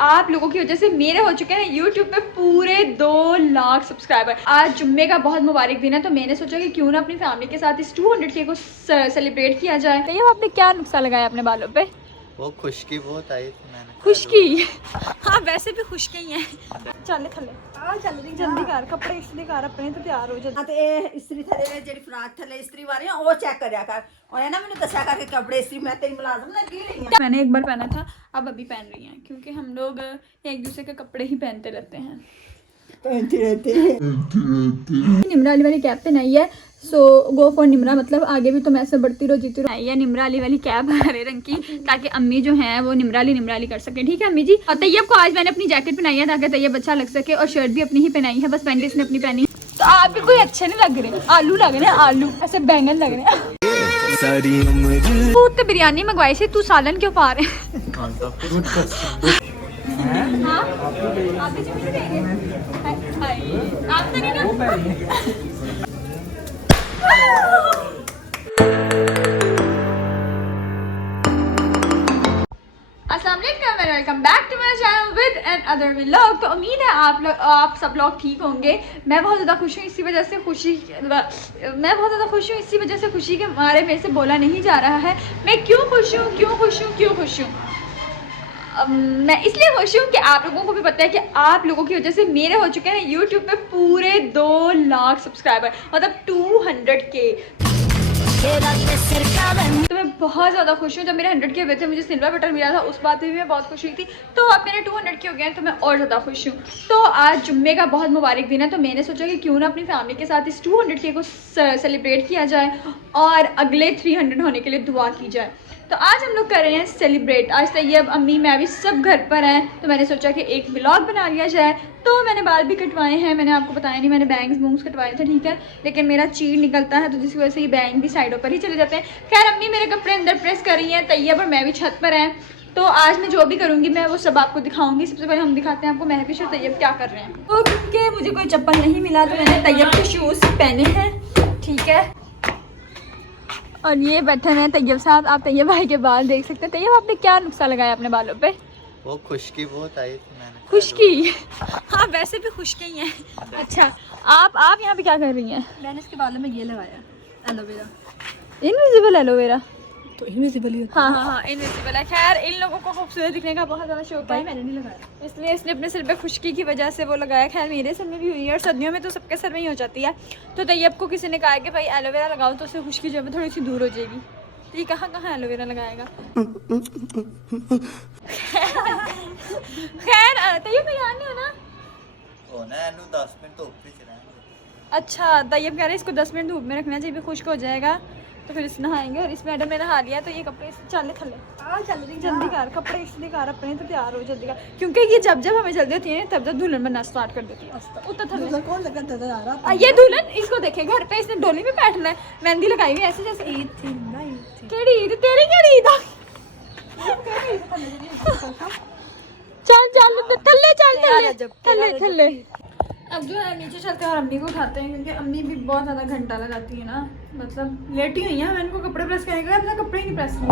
आप लोगों की वजह से मेरे हो चुके हैं यूट्यूब पे पूरे 2 लाख सब्सक्राइबर। आज जुम्मे का बहुत मुबारक दिन है, तो मैंने सोचा कि क्यों ना अपनी फैमिली के साथ इस 200K को सेलिब्रेट किया जाए। तो ये आपने क्या नुस्खा लगाया अपने बालों पे? वो खुशकी बहुत आई थी, मैंने खुशकी। हाँ वैसे भी खुशकी ही है। चल थले आ चल जल्दी कर, कपड़े इस्त्री कर अपने तो तैयार हो जा। ਤੇ ਇਹ ਇਸਤਰੀ ਥੱਲੇ ਜਿਹੜੀ ਫਰਾਕ ਥੱਲੇ ਇਸਤਰੀ ਵਾਲੀ ਉਹ ਚੈੱਕ ਕਰਿਆ ਕਰ और है ना मैंने दसा कर के कपड़े इस्त्री मैं तेरी मुलाजिम ना की रही हूं। मैंने एक बार पहना था, अब अभी पहन रही हैं क्योंकि हम लोग एक दूसरे के कपड़े ही पहनते रहते हैं। पहनते रहते हैं। निमरा अली वाली कैप पहनाई है, सो गो फॉर निमरा, मतलब आगे भी तो मैं ऐसे बढ़ती रहो जीती रहो। है निमरा अली वाली कैप हरे रंग की, ताकि अम्मी जो है वो निमरा अली कर सके। ठीक है अम्मी जी। और तैयब को आज मैंने अपनी जैकेट पहनाई है ताकि तैयब अच्छा लग सके, और शर्ट भी अपनी ही पहनाई है, बस पैंट इसने अपनी पहनी। तो आप भी कोई अच्छे नहीं लग रहे, आलू लग रहे हैं, आलू ऐसे बैंगन लग रहे हैं। तू तो बिरयानी मंगवाई थी, तू सालन क्यों पा रहे हैं? हाँ? आप भी चुप रहेंगे? आप तो नहीं ना? अस्सलाम वालेकुम and welcome back to my channel with another vlog. तो उम्मीद है आप सब लोग ठीक होंगे। मैं बहुत ज़्यादा खुश हूँ, इसी वजह से खुशी के मारे मेरे से बोला नहीं जा रहा है। मैं क्यों खुश हूँ? मैं इसलिए खुश हूँ कि आप लोगों को भी पता है कि आप लोगों की वजह से मेरे हो चुके हैं यूट्यूब पे पूरे 2 लाख सब्सक्राइबर, मतलब 200K। तो मैं बहुत ज़्यादा खुश हूँ। जब मेरे 100K हुए थे, मुझे सिल्वर बटन मिला था, उस बात पे भी मैं बहुत खुश हुई थी। तो अब मेरे 200K हो गए हैं, तो मैं और ज़्यादा खुश हूँ। तो आज जुम्मे का बहुत मुबारक दिन है, तो मैंने सोचा कि क्यों ना अपनी फैमिली के साथ इस 200K को सेलिब्रेट किया जाए और अगले 300 होने के लिए दुआ की जाए। तो आज हम लोग कर रहे हैं सेलिब्रेट। आज तैयब, अम्मी, मैं भी सब घर पर हैं, तो मैंने सोचा कि एक व्लॉग बना लिया जाए। तो मैंने बाल भी कटवाए हैं, मैंने आपको बताया नहीं, मैंने बैंग्स बूंग्स कटवाए थे, ठीक है, लेकिन मेरा चीड़ निकलता है तो जिसकी वजह से ये बैंग भी साइडों पर ही चले जाते हैं। खैर अम्मी मेरे कपड़े अंदर प्रेस कर रही हैं, तैयब और मैं भी छत पर हैं। तो आज मैं जो भी करूँगी मैं वो सब आपको दिखाऊंगी। सबसे पहले हम दिखाते हैं आपको महफिश और तैयब क्या कर रहे हैं। तो क्योंकि मुझे कोई चप्पल नहीं मिला तो मैंने तैयब के शूज़ पहने हैं, ठीक है। और ये बैठे हैं तैयब साहब, आप तैयब भाई के बाल देख सकते हैं। तैयब आपने क्या नुस्खा लगाया अपने बालों पे? वो खुशकी बहुत आई थी, मैंने खुशकी। हाँ वैसे भी खुशकी ही है। अच्छा आप यहाँ पे क्या कर रही हैं? मैंने इसके बालों में ये लगाया एलोवेरा। इनविजिबल एलोवेरा तो इनविजिबल ही होता हाँ इनविजिबल है। खैर इन लोगों को खूबसूरत दिखने का बहुत ज़्यादा शौक है, मैंने नहीं लगाया, इसलिए इसने अपने सिर पे खुशकी की वजह से वो लगाया। खैर मेरे सिर में भी हुई है, और सर्दियों में तो सबके सर में ही हो जाती है। तो तैयब को किसी ने कहा कि भाई एलोवेरा लगाओ तो उससे खुशकी जो है थोड़ी सी दूर हो जाएगी। तो ये कहाँ एलोवेरा लगाएगा? खैर तैयब तैयार नहीं होना। ओ ना एनु 10 मिनट तो ऊपर चलाएंगे। अच्छा तैयब कह रहे हैं इसको 10 मिनट धूप में रखना चाहिए, खुश्क हो जाएगा तो फिर इस नहाएंगे। और इस मैडम ने नहा लिया, तो ये कपड़े चल थले आ चल जल्दी कर, कपड़े इसलिए कर अपने तो तैयार हो जल्दी कर, क्योंकि ये जब हमें जल्दी होती है तब दुल्हन बनना स्टार्ट कर देती है। उतर थले कौन लगता था यार? ये दुल्हन, इसको देखे घर पे इसने डोली में बैठना है, मेहंदी लगाई हुई ऐसे जैसे ईद थी। केड़ी ईद? तेरी केड़ी ईद? चल थले। अब जो है नीचे चलते हैं और अम्मी को उठाते हैं, क्योंकि अम्मी भी बहुत ज़्यादा घंटा लगाती है ना, मतलब लेटी हुई है। मैं इनको कपड़े प्रेस करेंगे, अपना कपड़े ही नहीं प्रेस करें।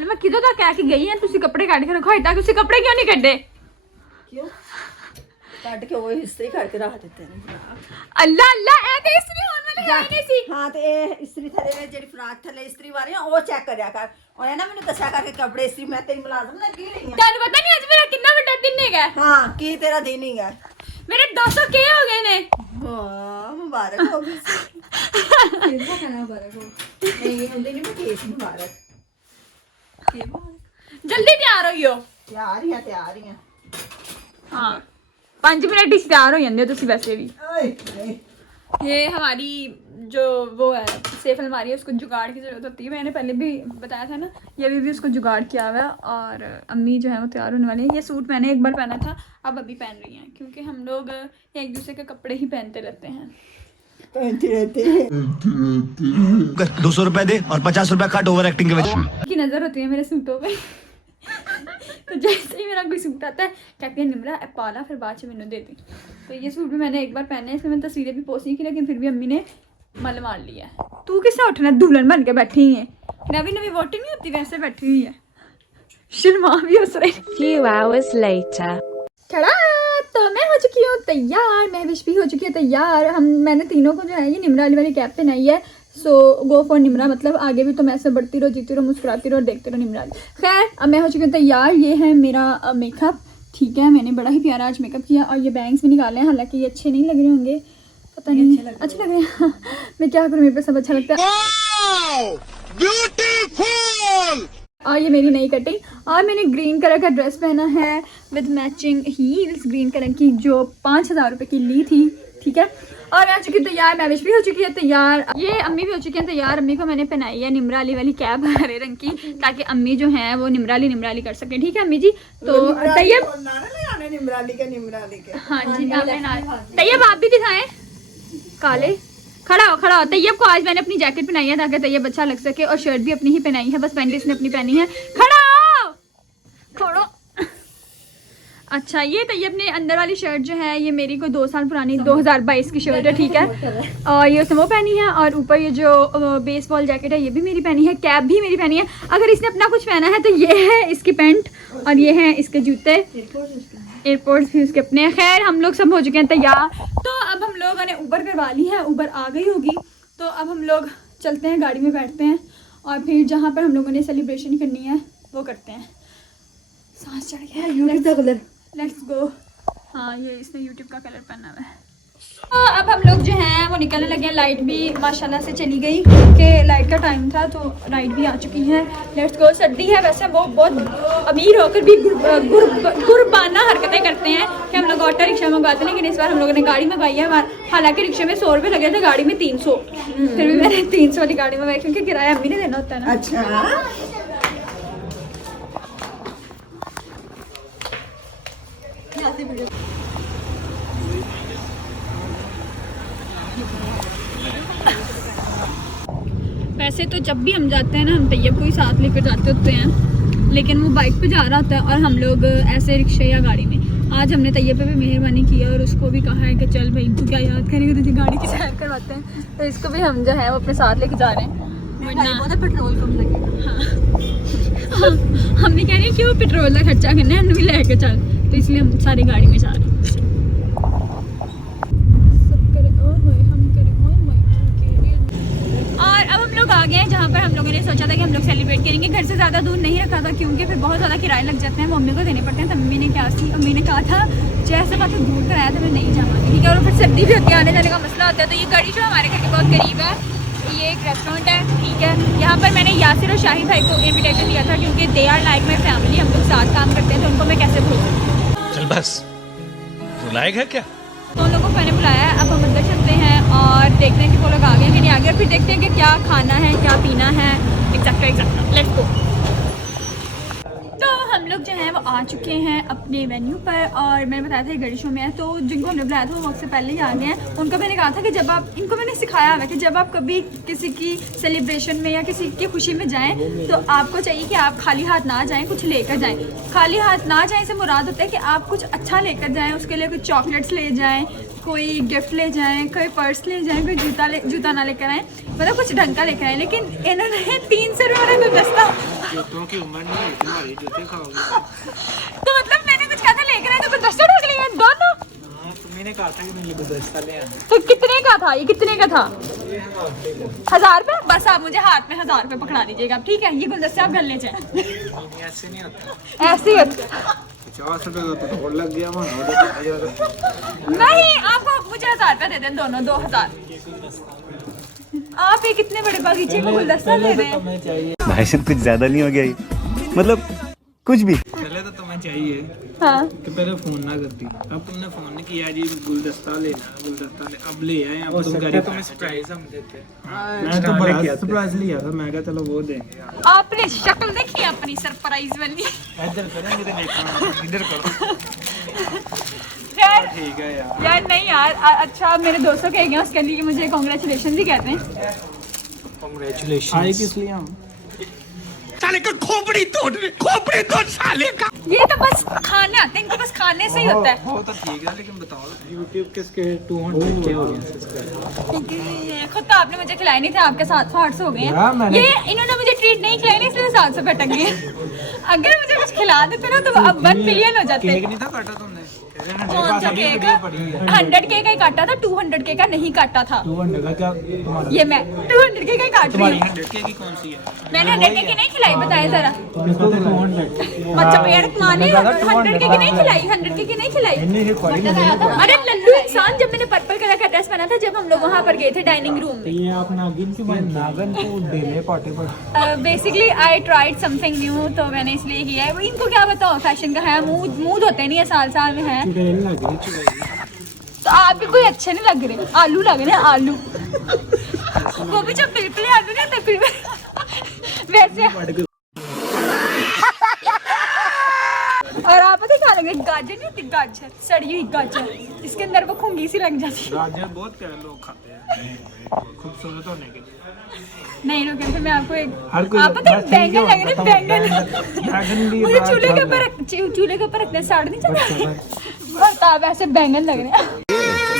मैं किधर तक कह के गई है तुसी कपड़े काट के रखो, तक तुसी कपड़े क्यों नहीं कड्डे? क्यों काट के वो हिस्से ही करके रख देते हैं। अल्लाह अल्लाह ए ते इस्त्री होने वाले है नहीं सी। हां तो ए इस्त्री थले जेडी फ्राक थले इस्त्री वाली है वो चेक करिया कर और है ना मैंने दसा कर के कपड़े इस्त्री मैं तेरी मुलाजिम ना की रही हूं। तन्नू पता नहीं आज मेरा कितना बड़ा दिन है। हां की तेरा दिन ही है, मेरे 200K हो गए ने। हां मुबारक हो गई। कितना खाना मुबारक हो नहीं होंदे नहीं केस मुबारक। जल्दी तैयार होइयो। तैयार ही है। हाँ 5 मिनट ही तैयार हो जाते तुसी वैसे भी। ओए ये हमारी जो वो है सेफ अलमारी है, उसको जुगाड़ की ज़रूरत होती है। मैंने पहले भी बताया था ना, ये भी उसको जुगाड़ किया हुआ है। और अम्मी जो है वो तैयार होने वाली है। ये सूट मैंने एक बार पहना था, अब अभी पहन रही हैं, क्योंकि हम लोग एक दूसरे के कपड़े ही पहनते रहते हैं। 200 रुपए दे और 50 रुपए काट ओवर एक्टिंग के वजह की नज़र होती है मेरे सूटों पे। तो जैसे ही मेरा कोई सूट आता है कहती है निमरा पाला, फिर बाद में मैंने दे दी। तो ये सूट भी मैंने एक बार पहना है, इसमें मैंने तस्वीरें भी पोस्ट नहीं की, लेकिन फिर भी अम्मी ने मल मार लिया है। तू किसने उठना दुल्हन बन के बैठी है, नवी नवी वोटी नहीं होती वैसे बैठी हुई है, शर्मा भी उस रही। Few hours later. खड़ा तो मैं हो चुकी हूँ तैयार, महविश भी हो चुकी है तैयार। मैंने तीनों को जो है ये निमरा वाली कैप पहनाई है। सो गो फॉर निमरा, मतलब आगे भी तो मैं ऐसे बढ़ती रहो, जीती रहो, मुस्कुराती रहो और देखते रहो निमरा। खैर अब मैं हो चुकी हूँ तैयार। ये है मेरा मेकअप, ठीक है, मैंने बड़ा ही प्यारा आज मेकअप किया और ये बैंग्स भी निकाले हैं, हालांकि ये अच्छे नहीं लग रहे होंगे, पता नहीं, अच्छे लग रहे हैं। मैं क्या करूँ, मेरे पे सब अच्छा लगता है। और ये मेरी नई कटिंग, और मैंने ग्रीन कलर का ड्रेस पहना है with matching heels, green colour की, जो 5000 रुपये की ली थी, ठीक है। और मैं आ चुकी हूँ तैयार, मैविश भी हो चुकी है तैयार, ये अम्मी भी हो चुकी है तैयार। अम्मी को मैंने पहनाई है निमराली वाली कैप हरे रंग की, ताकि अम्मी जो है वो निमराली कर सके, ठीक है अम्मी जी। तो तैयब, हाँ जी तैयब आप भी दिखाएं काले, खड़ा हो। तैयब को आज मैंने अपनी जैकेट पहनाई है ताकि तैयब अच्छा लग सके, और शर्ट भी अपनी ही पहनाई है, बस पैंट इसने अपनी पहनी है। खड़ा हो, छोड़ो। अच्छा ये तैयब ने अंदर वाली शर्ट जो है ये मेरी कोई 2 साल पुरानी 2022 की शर्ट है, ठीक है। और ये उसने वो पहनी है, और ऊपर ये जो बेसबॉल जैकेट है ये भी मेरी पहनी है, कैप भी मेरी पहनी है। अगर इसने अपना कुछ पहना है तो ये है इसकी पैंट, और ये है इसके जूते, एयरपोर्ट्स भी उसके अपने। खैर हम लोग सब हो चुके हैं तैयार। तो अब हम लोगों ने उबर करवा ली है, उबर आ गई होगी, तो अब हम लोग चलते हैं, गाड़ी में बैठते हैं, और फिर जहाँ पर हम लोगों ने सेलिब्रेशन करनी है वो करते हैं। सांस चढ़ गया, यूट्यूब का कलर, लेट्स गो। हाँ ये इसने यूट्यूब का कलर पहना हुआ है। तो अब हम लोग जो हैं वो निकलने लगे हैं, लाइट भी माशाल्लाह से चली गई, कि लाइट का टाइम था तो लाइट भी आ चुकी है। Let's go. सर्दी है वैसे, वो बहुत अमीर होकर भी गुरबाना हरकतें करते हैं कि हम लोग ऑटो रिक्शा मंगवाते हैं, लेकिन इस बार हम लोगों ने गाड़ी मंगाई है। हालांकि रिक्शे में 100 रुपये लगे थे, गाड़ी में 300, फिर भी मैंने 300 वाली गाड़ी मंगाई क्योंकि किराया अम्मी ने देना होता है ना। अच्छा वैसे तो जब भी हम जाते हैं ना, हम तैयब को ही साथ लेकर जाते होते हैं, लेकिन वो बाइक पे जा रहा होता है और हम लोग ऐसे रिक्शे या गाड़ी में। आज हमने तैयब पे भी मेहरबानी की है और उसको भी कहा है कि चल भाई तू क्या याद करेगा, तुझे गाड़ी की सैर करवाते हैं, तो इसको भी हम जो है वो अपने साथ लेके जा रहे हैं। वरना पेट्रोल कम लगेगा। हाँ हमने कह रही है कि वो पेट्रोल का खर्चा करना है, हमने भी लेके चल, तो इसलिए हम सारी गाड़ी में जा रहे हैं। और अब हम लोग आ गए हैं जहाँ पर हम लोगों ने सोचा था कि हम लोग सेलिब्रेट करेंगे। घर से ज़्यादा दूर नहीं रखा था क्योंकि फिर बहुत ज़्यादा किराए लग जाते हैं, मम्मी को देने पड़ते हैं। तो मम्मी ने क्या सी, मम्मी ने कहा था जैसे बात दूर कराया तो मैं नहीं जाऊँगी, ठीक है। और फिर सर्दी भी होती है, आने जाने का मसला होता है। तो ये गढ़ी जो हमारे घर के बहुत करीब है, ये एक रेस्टोरेंट है, ठीक है। यहाँ पर मैंने यासिर और शाहिद भाई को इन्विटेशन दिया था क्योंकि they are like my family, हम लोग साथ काम करते हैं, तो उनको मैं कैसे भूल सकती हूँ। चल बस बुलाएगा क्या? तो उन लोगों को मैंने बुलाया है। अब हम अंदर चलते हैं और देखते हैं कि वो लोग आ गए कि नहीं आ गए, और फिर देखते हैं कि क्या खाना है, क्या पीना है, एग्जैक्ट लेट्स गो। तो हम लोग जो हैं वो आ चुके हैं अपने वेन्यू पर, और मैंने बताया था ये गढ़ी शो में है, तो जिनको हमने बुलाया था वो वक्त से पहले ही आ गए हैं। उनको मैंने कहा था कि जब आप, इनको मैंने सिखाया हुआ है कि जब आप कभी किसी की सेलिब्रेशन में या किसी की खुशी में जाएं तो आपको चाहिए कि आप खाली हाथ ना जाएं, कुछ लेकर जाएं। खाली हाथ ना जाएं से मुराद होता है कि आप कुछ अच्छा लेकर जाएं, उसके लिए कुछ चॉकलेट्स ले जाएं, कोई गिफ्ट ले जाएं, कोई पर्स ले जाएं, कोई जूता ना लेकर आएँ, मतलब कुछ ढंग का लेकर आएँ। लेकिन इन्होंने 300 रुपये वाला गुलदस्ता, जूतों की उम्र नहीं है तुम्हारी, जूते खाओगे। तो मतलब मैंने कुछ कहा था लेकर आए तो गुलदस्ता ढूंढ लिया दोनों। हाँ तुमने कहा था कि मैं ये गुलदस्ता ले आना। तो कितने का था ये, कितने का था? 1000 रुपये। बस आप मुझे हाथ में 1000 रुपये पकड़ा दीजिएगा, ठीक है। ये गुलदस्ते आप घर ले जाएं। ऐसे नहीं होता, ऐसे ही होता। 50 रुपये का पेट्रोल लग गया वहाँ। नहीं आपको मुझे 1000 रुपये दे दें दोनों, 2000। आप ये कितने बड़े बगीचे में गुलदस्ता ले रहे हैं? भाई साहब कुछ ज्यादा नहीं हो गया ये? मतलब कुछ भी। पहले तो तुम्हें चाहिए हाँ कि पहले फोन ना करती, अब तुमने फोन नहीं किया जी गुलदस्ता लेना, गुलदस्ता ले, अब ले आए। अब तुम घर तुम्हें सरप्राइज हम देते। मैं तो बड़ा सरप्राइज लिया था, मैं कहा चलो वो देंगे। आपने शक्ल देखी अपनी सरप्राइज वाली? इधर करेंगे तो देखना, इधर करो। यार ठीक है यार। यार नहीं यार, अच्छा मेरे दोस्तों कह गए उसके लिए मुझे कांग्रेचुलेशन ही कहते हैं। कांग्रेचुलेशन। आए किस लिए हम? साले का खोपड़ी तोड़ साले का। ये तो बस खाने आते हैं, इनके बस खाने से ही होता है। वो तो ठीक है, लेकिन बताओ YouTube किसके 200 के हो गए सब्सक्राइबर? क्योंकि खुद तो आपने मुझे खिलाए नहीं थे, आपके 700-800 हो गए यार, हैं। मैंने- ये इन्होंने मुझे ट्रीट नहीं खिलाई, नहीं इसलिए 700 पे अटक गए। अगर मुझे कुछ खिला देते ना तो अब 1 मिलियन हो जाते। केक नहीं था काटा तुमने? कौन सा केक? 100K का ही काटा था, 200K का नहीं काटा था। 200 का क्या तुम्हारा? ये मैं 200K का ही काट रही तुम्हारी हूँ। 100K की कौन सी है? मैंने 100K की नहीं खिलाई, बताया जरा। किसको 200? अच्छा यार माने 100K की नहीं खिलाई, 100K की नहीं खिलाई। अरे लल्लू इंसान, जब मैंने पर्पल कलर का ड्रेस पहना था, जब हम लोग वहाँ पर गए थे डाइनिंग रूम में। ये आप नागिन क्यों बन? नागिन को डेले पाटे पर basically I tried something new, तो मैंने इसलिए किया है। वो इनको क्या बताओ, फैशन का है, मूड होते नहीं है, साल साल में है। चुड़ैल लग रही चुड़ैल। तो आप भी कोई अच्छे नहीं लग रहे, आलू लग रहे हैं, आलू। वो भी जब बिल्कुल आलू नहीं होते फिर वैसे। और आप पता क्या लग रहे, गाजर नहीं होती, गाजर, सड़ी हुई गाजर, इसके अंदर वो खूंगी सी लग जाती है। गाजर बहुत प्यारे लोग खाते हैं खूबसूरत होने के लिए। नहीं रुके, फिर मैं आपको एक हर कोई आप पता है बस ठीक बैंगन है, लग रहे, बैंगन बैंगन भी मुझे बात चूल्हे के कर ऊपर चूल्हे के ऊपर रखते हैं, साड़ नहीं चलता। बस आप ऐसे बैंगन लग रहे हैं।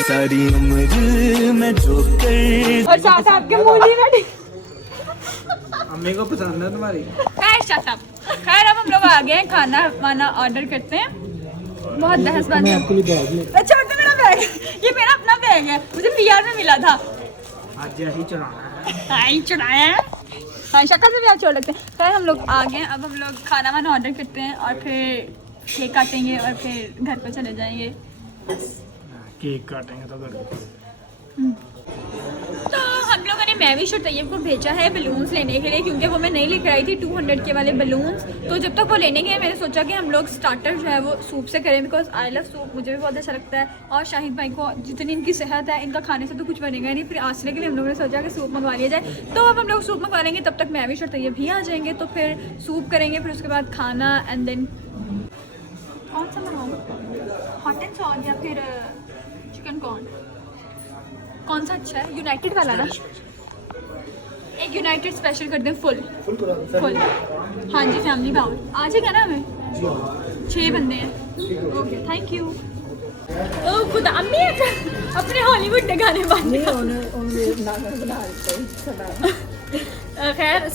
सारी उम्र में जो कर और साथ आपके मूली रेडी। अम्मी को पसंद है तुम्हारी? खैर अब हम लोग आ गए हैं, खाना वाना ऑर्डर करते हैं। बहुत बहसबाजी। मैं आपके लिए बैग ले अच्छा तो मेरा बैग, ये मेरा अपना बैग है, मुझे PR में मिला था। आज यही चढ़ाना है। आई चुराया है। हाँ शक्ल से भी आप छोड़ लगते हैं। खैर हम लोग आ गए, अब हम लोग खाना वाना ऑर्डर करते हैं और फिर केक काटेंगे और फिर घर पर चले जाएंगे। केक काटेंगे तो घर। तो हम लोगों ने मैविश और तैयब को भेजा है बलून्स लेने के लिए, क्योंकि वो मैं नहीं लेकर आई थी 200 के वाले बलून्स। तो जब तक वो लेने गए मैंने सोचा कि हम लोग स्टार्टर जो है वो सूप से करें, बिकॉज आई लव सूप, मुझे भी बहुत अच्छा लगता है। और शाहिद भाई को जितनी इनकी सेहत है, इनका खाने से तो कुछ बनेगा नहीं। फिर आसरे के लिए हम लोगों ने सोचा कि सूप मंगवा लिया जाए। तो अब हम लोग सूप मंगवा लेंगे, तब तक मैविश और तैयब भी आ जाएंगे, तो फिर सूप करेंगे, फिर उसके बाद खाना एंड देन कौन सा मंगाऊँ, हॉट एंड सॉस या फिर चिकन कॉर्न, कौन सा अच्छा है? यूनाइटेड वाला ना, एक यूनाइटेड स्पेशल कर दें, फुल। हाँ जी फैमिली बाउल आ जाएगा ना हमें? 6 बंदे हैं। Okay thank you. ओ खुदा अम्मी अपने हॉलीवुड के गाने बंद। खैर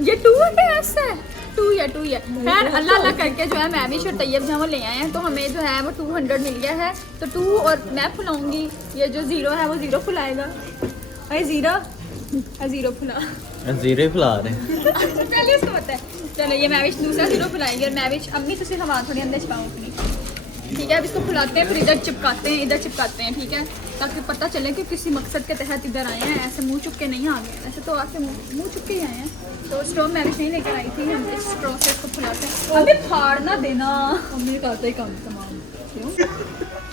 ये 2 है, ऐसा है 2 है। खैर अल्लाह अल्लाह करके जो है मैविश और तैयब जो है वो ले आए हैं, तो हमें जो है वो 200 मिल गया है। तो 2 और मैं फुलाऊंगी, ये जो 0 है वो 0 फुलाएगा। अरे 0 फुला, जीरे फुला रहे पहले इसको पता है। चलो ये मैविश दूसरा 0 फुलाएगी और मैविश अम्मी तो सिर्फ हवा थोड़ी अंदर छिपाऊँ अपनी, ठीक है। अब इसको फुलाते हैं, फिर इधर चिपकाते हैं, ठीक है, ताकि पता चले कि किसी मकसद के तहत इधर आए हैं। ऐसे मुंह चुप के नहीं आ गए, ऐसे तो आके मुंह चुप के ही आए हैं। तो स्ट्रॉ मैविश नहीं लेकर आई थी, हम इस स्ट्रॉ से इसको फुलाते हैं। अभी फाड़ ना देना, मम्मी का आता ही काम तमाम।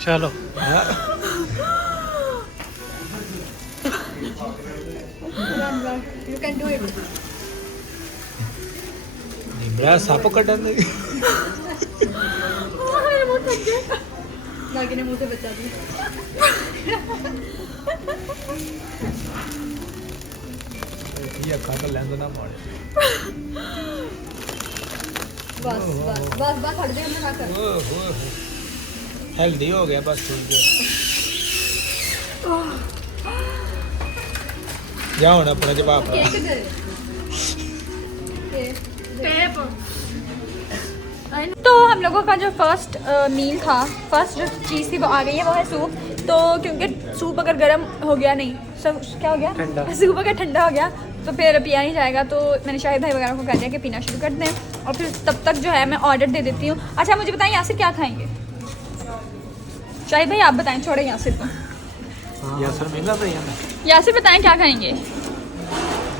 चलो You can do it. निम्रा साप कटन दे। मेरा मुंह थक गया, नागिन ने मुंह से बचा दिया। ये खाता लेंदो ना मार। बस हट दे ना कर। हेल्दी हो गया बस, ठीक है। जाओ ना अपना जवाब। केक दे तो हम लोगों का जो फर्स्ट मील था, फर्स्ट जो चीज़ थी वो आ गई है, वो है सूप। तो क्योंकि सूप अगर गर्म हो गया, नहीं सब क्या हो गया, सूप अगर ठंडा हो गया तो फिर पिया नहीं जाएगा। तो मैंने शाहिद भाई वगैरह को कह दिया कि पीना शुरू कर दें, और फिर तब तक जो है मैं ऑर्डर दे देती हूँ। अच्छा मुझे बताएं यासिर क्या खाएंगे? शाहिद भाई आप बताएं, छोड़े यासिर को। यासर महंगा था यहाँ। यासिर बताएं क्या खाएंगे?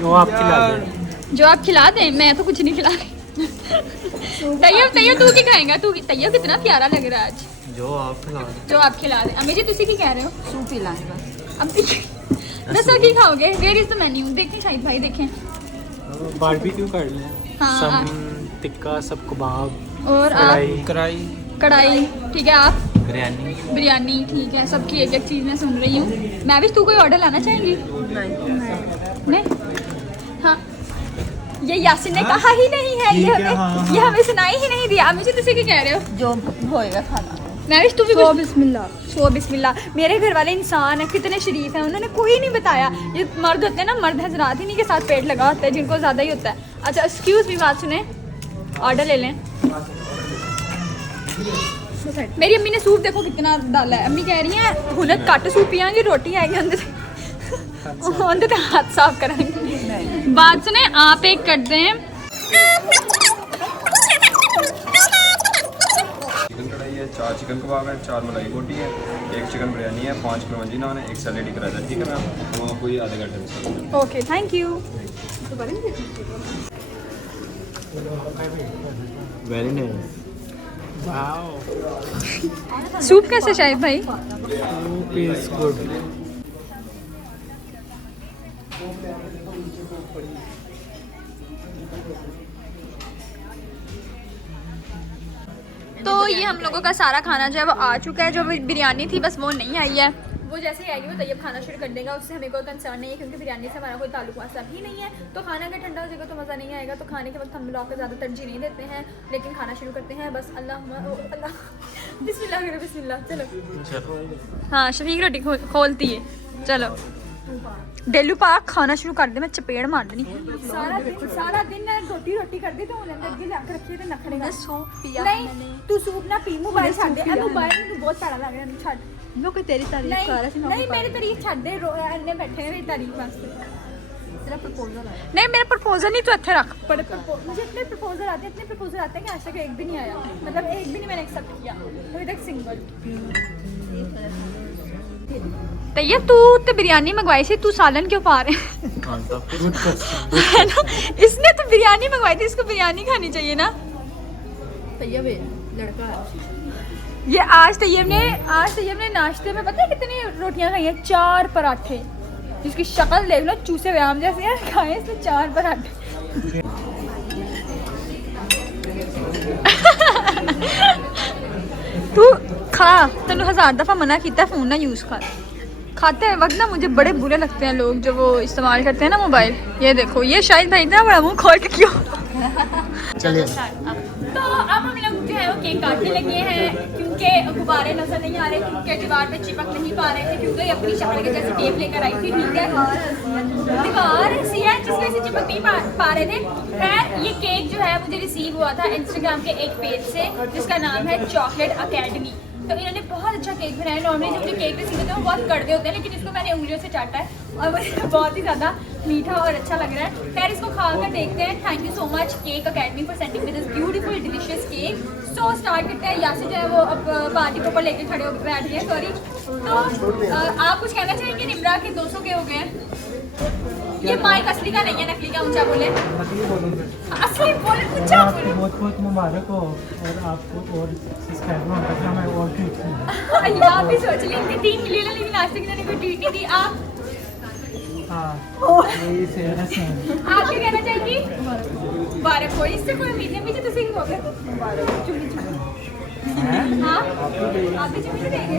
जो आप खिला दे। जो आप खिला दें, मैं तो कुछ नहीं खिला रही। तैयब तू की खाएगा? तैयब कितना प्यारा लग रहा है आज। जो आप खिला दे। जो आप खिला दें। अम्मी जी तुसी की कह रहे हो? सूप पिलाएगा। अम्मी दसो की खाओगे? Where is the menu? देखें शाहिद भाई, देखें। बारबेक्यू कर लें। हाँ सब टिक्का, सब कबाब और आप कढ़ाई, ठीक है। आप बिरयानी, ठीक है। सबकी एक एक चीज़ मैं सुन रही हूँ। मैं भी तू कोई ऑर्डर लाना चाहेंगी? नहीं हाँ ये यासिन ने कहा ही नहीं है, ये हमें सुनाई ही नहीं दिया। मुझे तुझे क्या कह रहे हो? जो होएगा खाना मैं भी तू भी सो बिस्मिल्लाह। मेरे घर वाले इंसान है, कितने शरीफ हैं, उन्होंने कोई नहीं बताया। ये मर्द होते हैं ना, मर्द हजरात, इन्हीं के साथ पेट लगा होता है, जिनको ज़्यादा ही होता है। अच्छा एक्सक्यूज़ मी, बात सुने, ऑर्डर ले लें। मेरी अम्मी ने सूप देखो कितना डाला है। अम्मी कह रही हैं हुलत कट सूप पियांगी, रोटी आएगी अंदर अंदर हाथ साफ कराएंगे। बात सुने, आप एक कर दें। चिकन कढ़ाई है, 4 चिकन कबाब है, 4 मलाई बोटी है, 1 चिकन बिरयानी है, 5 क्रंची नान है, 1 सैलेड ही कराया था। ठीक है मैम, तो आपको ये आधे घंटे में। Okay thank you. Very nice. Wow, soup कैसे शाहिद भाई? Soup is good. तो ये हम लोगों का सारा खाना जो है वो आ चुका है। जो बिरयानी थी बस वो नहीं आई है, वो जैसे ही आएगी वो तैयब खाना शुरू कर देगा, उससे हमें कोई कंसर्न नहीं है, क्योंकि बिरयानी से हमारा कोई ताल्लुक वास्ता भी नहीं है। तो खाना अगर ठंडा हो जाएगा तो मज़ा नहीं आएगा, तो खाने के वक्त हम लोग को ज़्यादा तरजीह नहीं देते हैं, लेकिन खाना शुरू करते हैं। बस अल्लाह बिस्मिल्लाह करो, बिस्मिल्लाह। चलो हाँ, शफीक रोटी खोलती है। चलो डेलू पाक खाना शुरू कर दे, मैं चपेड़ मार देनी। सारा दिन रोटी रोटी कर दी, तो उन्होंने अगे लग रखी है नखरे का। सूप पिया नहीं, तू सूप ना पी, मोबाइल छाड़ दे। मोबाइल में बहुत सारा लग रहा है, छाड़। मैं कोई तेरी तारीफ कर रहा है। नहीं मेरी तारीफ छाड़ दे, अन्ने बैठे हैं मेरी तारीफ वास्ते। तेरा प्रपोजल है? नहीं मेरा प्रपोजल नहीं, तो अच्छे रख। मुझे इतने प्रपोजल आते हैं कि आज तक एक भी नहीं आया, मतलब एक भी नहीं मैंने एक्सेप्ट किया, अभी तक सिंगल। तैयब तू तो बिरयानी मंगवाई थी, तू सालन क्यों पा रहे है ना? इसने तो बिरयानी मंगवाई थी, इसको बिरयानी खानी चाहिए ना। तैयब लड़का है ये। आज तैयब ने नाश्ते में पता है कितनी रोटियां खाई हैं? 4 पराठे। जिसकी शक्ल देख लो, चूसे व्यायाम जैसे यार, खाए इसने 4 पराठे। तू खा, तेन 1000 दफ़ा मना किया फोन ना यूज़ कर। खाते हैं वक्त ना मुझे बड़े बुरे लगते हैं लोग जो वो इस्तेमाल करते हैं ना मोबाइल। ये देखो, ये शायद भाई इतना बड़ा मुंह खोल के क्यों। चलिए तो अब हम लोग जो है वो केक काटने लगे हैं, क्योंकि गुब्बारे नजर नहीं आ रहे, क्योंकि दीवार पे चिपक नहीं पा रहे थे, क्योंकि अपनी शक्ल के जैसे टेप लेकर आई थी। ठीक है, दीवार ऐसी है जिसमें से चिपक नहीं पा रहे थे। खैर ये केक जो है मुझे रिसीव हुआ था इंस्टाग्राम के एक पेज से, जिसका नाम है चॉकलेट अकेडमी। तो इन्होंने बहुत अच्छा केक बनाया। नॉर्मली जो केक रिसीव होते हैं वो बहुत कड़वे होते हैं, लेकिन इसको मैंने उंगलियों से चाटा है और मुझे बहुत ही ज़्यादा मीठा और अच्छा लग रहा है। खैर इसको खा कर देखते हैं। Thank you so much cake academy for sending me this beautiful delicious cake. So start करते हैं। यासिर जो है वो अब पार्टी पेपर लेके खड़े होकर बैठ गए, सॉरी। तो आप कुछ कहना चाहेंगे? निम्रा के 200 के हो गए हैं। ये माइक असली का नहीं है, नकली का। ऊंचा बोले, असली बोले, ऊंचा बोले। बहुत बहुत मुबारक हो, और आपको और सब्सक्राइबर होगा क्या, मैं और ट्वीट आप भी सोच ली इनके 3 मिलियन, लेकिन आज तक इन्होंने कोई ट्वीट नहीं दी। आप यही से आप क्या कहना चाहेंगी? मुबारक हो, इससे कोई उम्मीद नहीं। मुझे तो सीख हो गया। हाँ आप भी चुम्मी देंगे?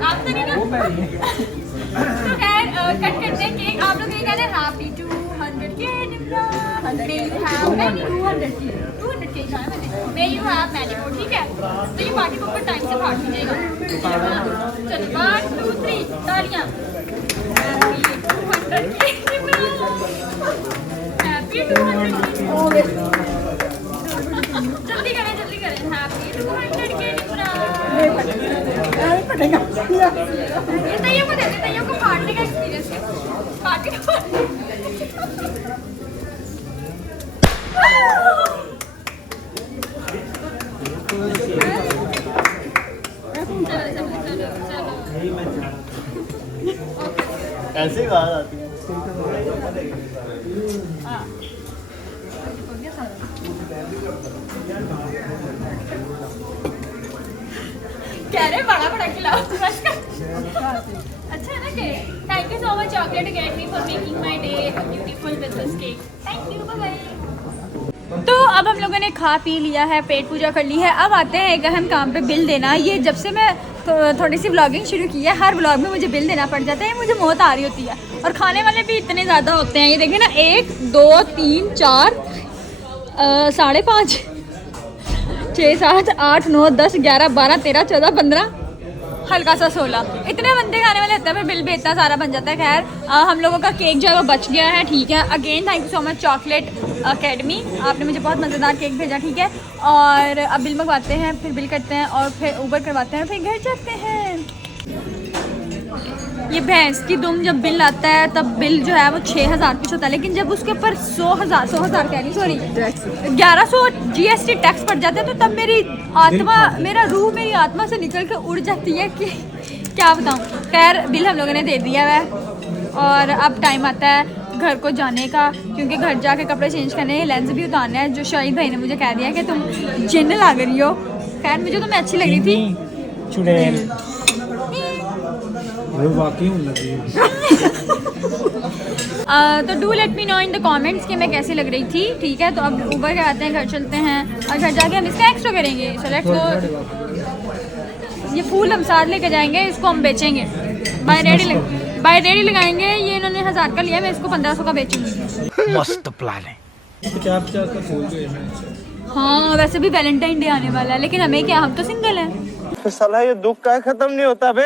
आप तो नहीं ना। तो खैर कट करते हैं केक। आप लोग ये कहते हैं हैप्पी 200 के Nimra, may you have many 200 के कहा है मैंने, may you have many more. ठीक है, तो ये पार्टी को ऊपर टाइम से फाड़ दीजिएगा। चलो 1 2 3 तालियां। हैप्पी 200 के निम्रा, हैप्पी 200 जल्दी करें हैप्पी 200 के निम्रा। ये तैयब को देते, तैयब को पार्टी का एक्सपीरियंस है। पार्टी ऐसे ही बात आती है। कह रहे बड़ा बड़ा खिलाओ। अच्छा है ना cake? Thank you so much chocolate academy for making my day a beautiful with this cake. Thank you, bye bye. तो अब हम लोगों ने खा पी लिया है, पेट पूजा कर ली है। अब आते हैं एक अहम काम पे, बिल देना। ये जब से मैं थोड़ी सी व्लॉगिंग शुरू की है, हर व्लॉग में मुझे बिल देना पड़ जाता है, मुझे मौत आ रही होती है। और खाने वाले भी इतने ज़्यादा होते हैं। ये देखिए ना, 1 2 3 4 5.5 6 7 8 9 10 11 12 13 14 15 हल्का सा 16 इतने बंदे खाने वाले होते हैं। फिर बिल भी इतना सारा बन जाता है। खैर हम लोगों का केक जो है वो बच गया है, ठीक है। Again thank you so much chocolate academy, आपने मुझे बहुत मज़ेदार केक भेजा, ठीक है। और अब बिल मंगवाते हैं, फिर बिल करते हैं और फिर ऊबर करवाते हैं, फिर घर जाते हैं। ये भैंस की दुम जब बिल आता है तब बिल जो है वो 6000 कुछ होता है, लेकिन जब उसके ऊपर 100,000 कह रही सॉरी 1100 GST टैक्स पड़ जाता है तो तब मेरी आत्मा, मेरा रूह मेरी आत्मा से निकल कर उड़ जाती है कि क्या बताऊँ। खैर बिल हम लोगों ने दे दिया है और अब टाइम आता है घर को जाने का, क्योंकि घर जाके कपड़े चेंज करने हैं, लेंस भी उतारना है। जो शाहिद भाई ने मुझे कह दिया कि तुम जिन्न लग रही हो। खैर मुझे तो मैं अच्छी लग रही थी, चुड़ैल वो वाकई होने लगी है। तो do let me know in the comments कि मैं कैसी लग रही थी, ठीक है। तो अब ऊबर कराते हैं, घर चलते हैं और घर जाके हम इसका एक्स्ट्रा करेंगे। So let's go. ये फूल हम साथ लेके जाएंगे, इसको हम बेचेंगे। बाय रेडी लगाएंगे। ये इन्होंने 1000 का लिया, मैं इसको 1500 का बेचूंगी। मस्त प्लान है। 50-50 का फूल जो है। हाँ वैसे भी वैलेंटाइन डे आने वाला है, लेकिन हमें क्या, हम तो सिंगल हैं। साला ये दुख का खत्म नहीं होता बे।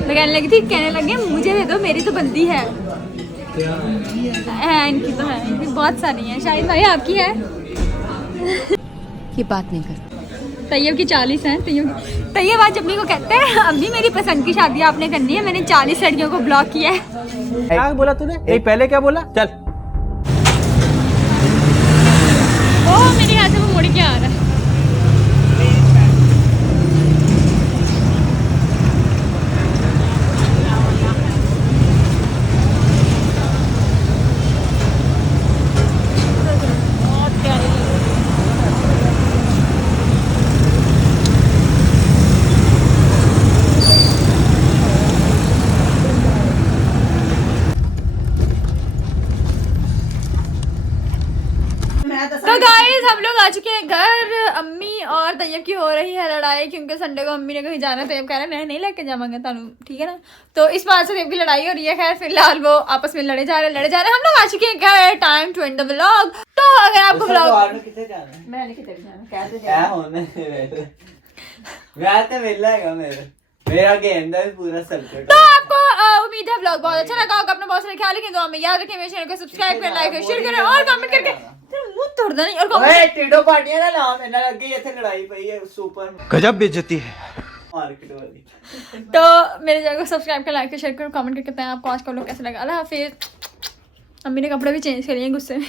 मैं कहने लगी थी, कहने लगे मुझे दे दो, मेरी तो बनती है। इनकी तो है, इनकी बहुत सारी हैं। शाहिद भाई आपकी है? ये बात नहीं करते। तैयब की 40 हैं। तैयब आज अम्मी को कहते हैं अम्मी मेरी पसंद की शादी आपने करनी है, मैंने 40 लड़कियों को ब्लॉक किया है। क्या बोला तूने? पहले क्या बोला? चल ओह मेरे हाथ से वो मुड़ के आ रहा है। तो गाइस हम लोग आ चुके हैं घर। अम्मी और तैयब की हो रही है लड़ाई, क्योंकि संडे को अम्मी ने कहीं जाना है। तैयब कह रहा है मैं नहीं लेके जाऊंगा तानू, ठीक है ना। तो इस बात से तैयब की लड़ाई हो रही है। खैर फिलहाल वो आपस में लड़े जा रहे हम लोग आ चुके हैं घर। Time to end the vlog. तो अगर आपको व्लॉग किथे जाना है? मैं नहीं कितने जाना, कहते क्या होने मैं तो मिल जाएगा मेरा गेम दा भी पूरा सर्किट। तो आपको उम्मीद है व्लॉग बहुत अच्छा लगा होगा। अपना बहुत सारा ख्याल रखें, दुआ में याद रखें। मेरे चैनल को सब्सक्राइब करें, लाइक करें, शेयर करें और कमेंट करके मुंह तोड़ देना। और ओए टिडो पार्टियां ना नाम इन्ना लग गई इथे लड़ाई पई है सुपर गजब बेइज्जती है। मार्केट वाली। तो मेरे चैनल को सब्सक्राइब करें, लाइक करें, शेयर करें, कमेंट करके बताएं आपको आज का व्लॉग कैसा लगा। अल्लाह हाफिज़। अम्मी ने कपड़े भी चेंज कर लिए गुस्से में।